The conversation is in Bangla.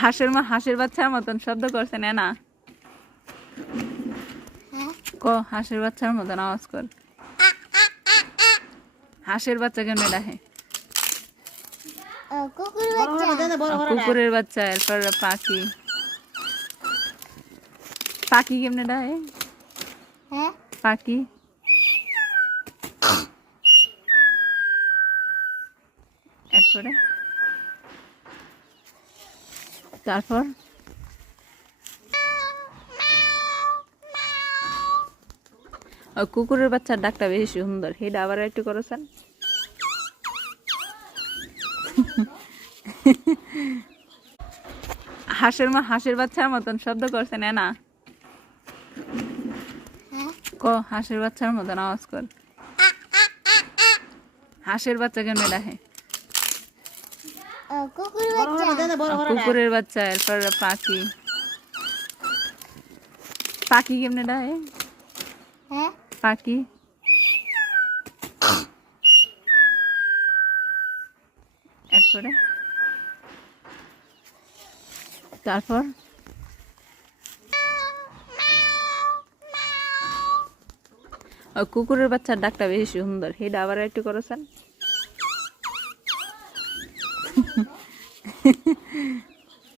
হাঁসের বাচ্চার মতন শব্দ করছে না। ক হাঁসের বাচ্চার মতন আওয়াজ কর। হাঁসের বাচ্চা কেমনে ডাকে? কুকুরের বাচ্চা। এরপর পাখি। পাখি কেমনে ডাকে? পাখি। এরপরে তারপর কুকুরের বাচ্চার ডাকটা বেশি সুন্দর। হেটা আবার একটু করেছেন। হাঁসের বাচ্চার মতন শব্দ করছে না। ক হাঁসের বাচ্চার মতন আওয়াজ কর। হাঁসের বাচ্চা কেমনে ডাকে? কুকুরের বাচ্চা। এরপর পাখি। পাখি কেমনে ডাকে? পাখি। এরপরে তারপর কুকুরের বাচ্চার ডাকটা বেশি সুন্দর। হেটা আবার একটু করেছেন।